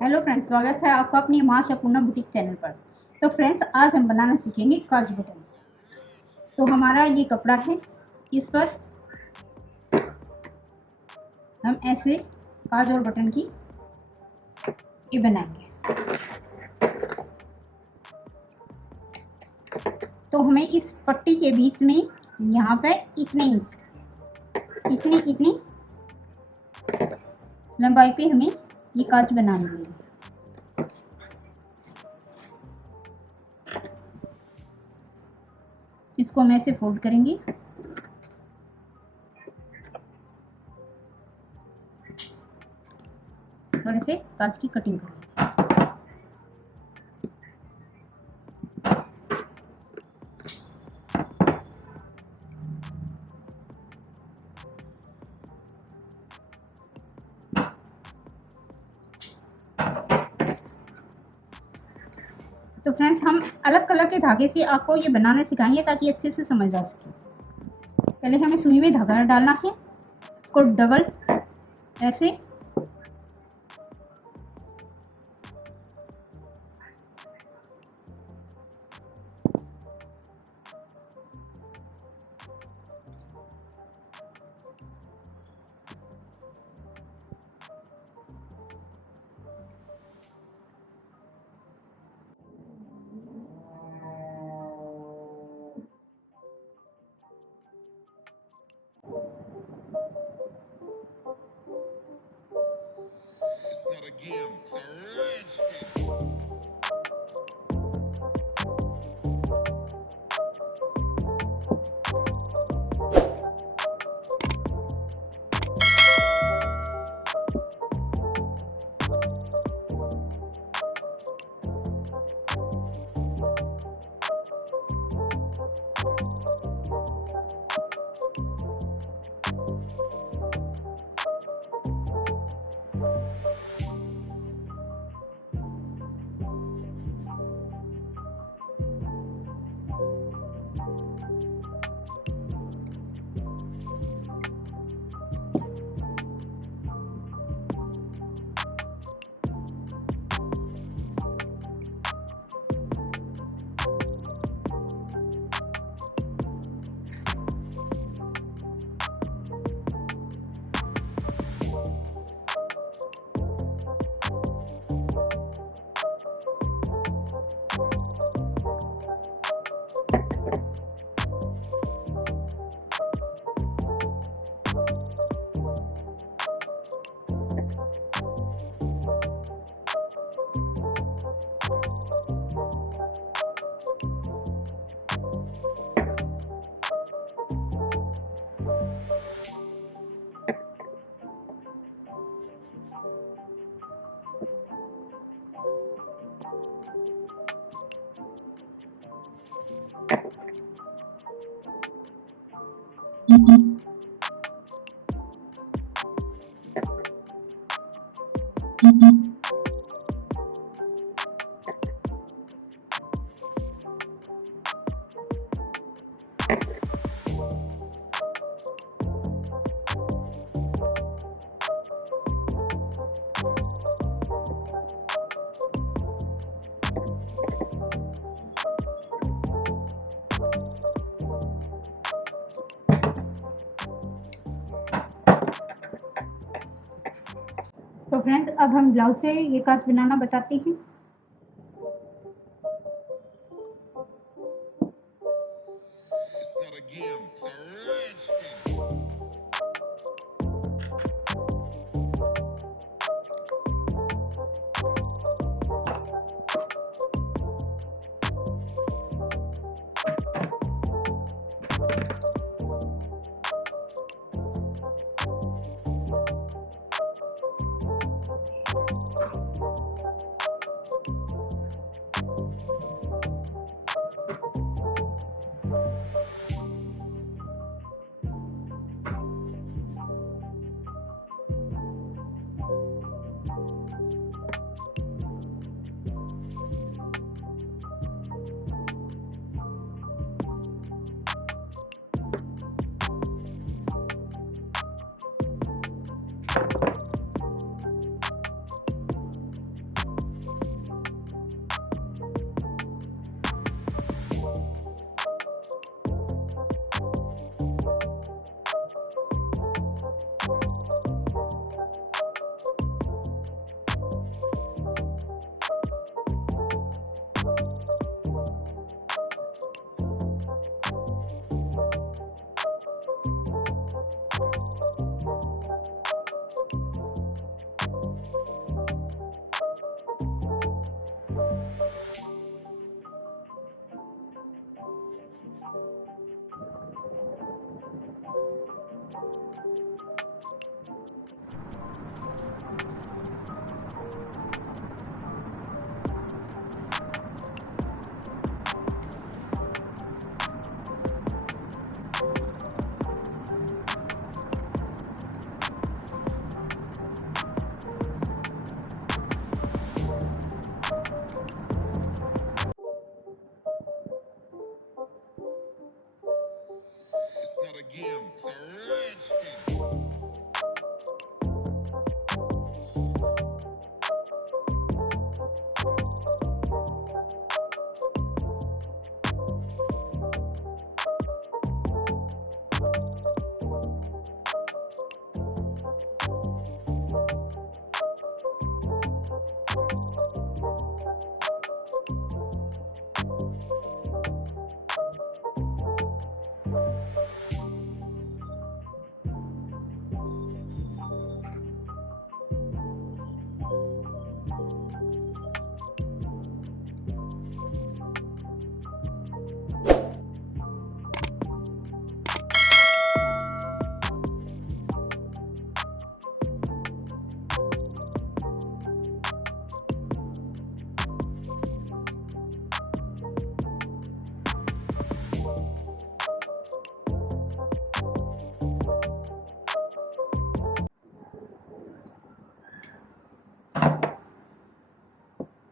Hello friends, स्वागत है आपका अपनी माँ शपूर्णा बुटीक चैनल पर। तो फ्रेंड्स, आज हम बनाना सीखेंगे काज बटन। तो हमारा ये कपड़ा है, इस पर हम ऐसे काज और बटन की ये बनाएंगे। तो हमें इस पट्टी के बीच में यहाँ पे इतने इंच इतनी लंबाई पे हमें ये काज बनानी है। इसको हम ऐसे फोल्ड करेंगे और ऐसे काज की कटिंग करेंगे। तो फ्रेंड्स, हम अलग कलर के धागे से आपको ये बनाना सिखाएंगे ताकि अच्छे से समझ आ सके। पहले हमें सुई में धागा डालना है, इसको डबल ऐसे Not a game, it's a rich thing. तो फ्रेंड्स, अब हम ब्लाउज पे ये काज बनाना बताते हैं। It's not a game, it's a rich thing.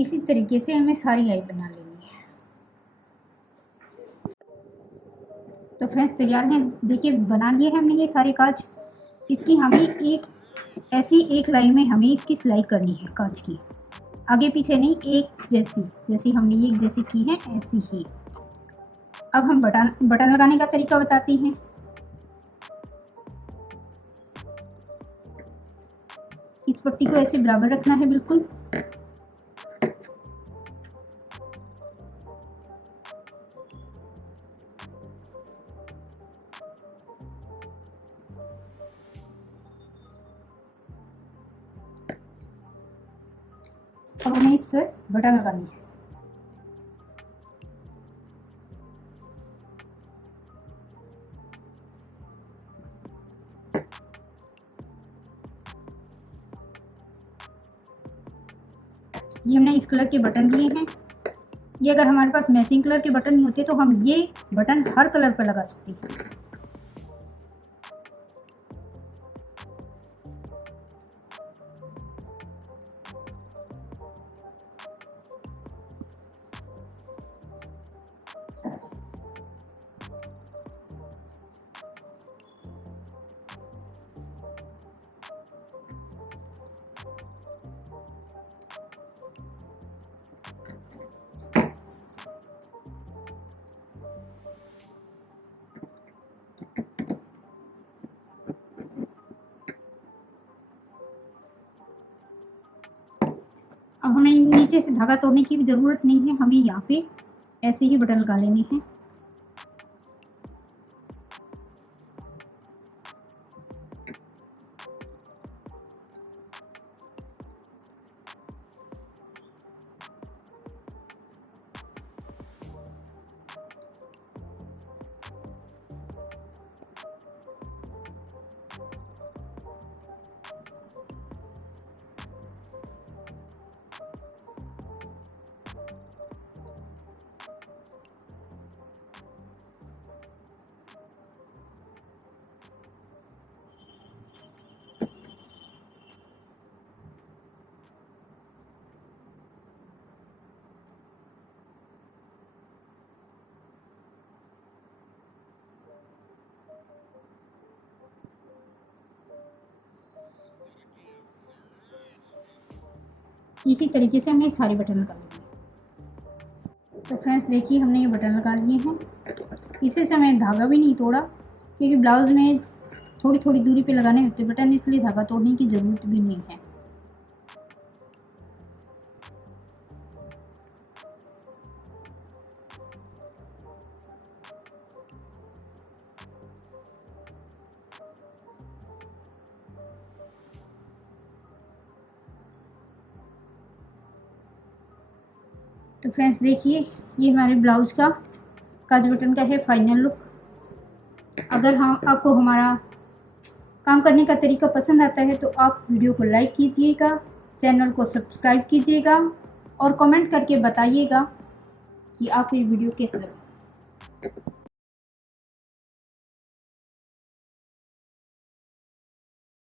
इसी तरीके से हमें सारी आई बना लेनी है। तो फ्रेंड्स तैयार हैं, देखिए बना लिए हैं हमने ये सारे काज। इसकी हमें एक ऐसी एक लाइन में हमें इसकी सिलाई करनी है काज की, आगे पीछे नहीं, एक जैसी, जैसी हमने ये एक जैसी की है ऐसी ही। अब हम बटन लगाने का तरीका बताती हैं। इस पट्टी को ऐसे बराबर रखना है बिल्कुल। अब हमें इस पर बटन लगानी है। ये हमने इस कलर के बटन लिए हैं। ये अगर हमारे पास मैचिंग कलर के बटन नहीं होते तो हम ये बटन हर कलर पर लगा सकते हैं। अब हमें नीचे से धागा तोड़ने की भी ज़रूरत नहीं है, हमें यहाँ पे ऐसे ही बटन लगा लेने हैं। इसी तरीके से हमें सारे बटन लगा लेंगे। तो फ्रेंड्स देखिए हमने ये बटन लगा लिए हैं। इसी से हमें धागा भी नहीं तोड़ा, क्योंकि ब्लाउज़ में थोड़ी थोड़ी दूरी पे लगाने होते बटन, इसलिए धागा तोड़ने की ज़रूरत भी नहीं है। तो फ्रेंड्स देखिए ये हमारे ब्लाउज़ का काज बटन का है फाइनल लुक। अगर आपको हमारा काम करने का तरीका पसंद आता है तो आप वीडियो को लाइक कीजिएगा, चैनल को सब्सक्राइब कीजिएगा और कमेंट करके बताइएगा कि आपको ये वीडियो कैसे लगा।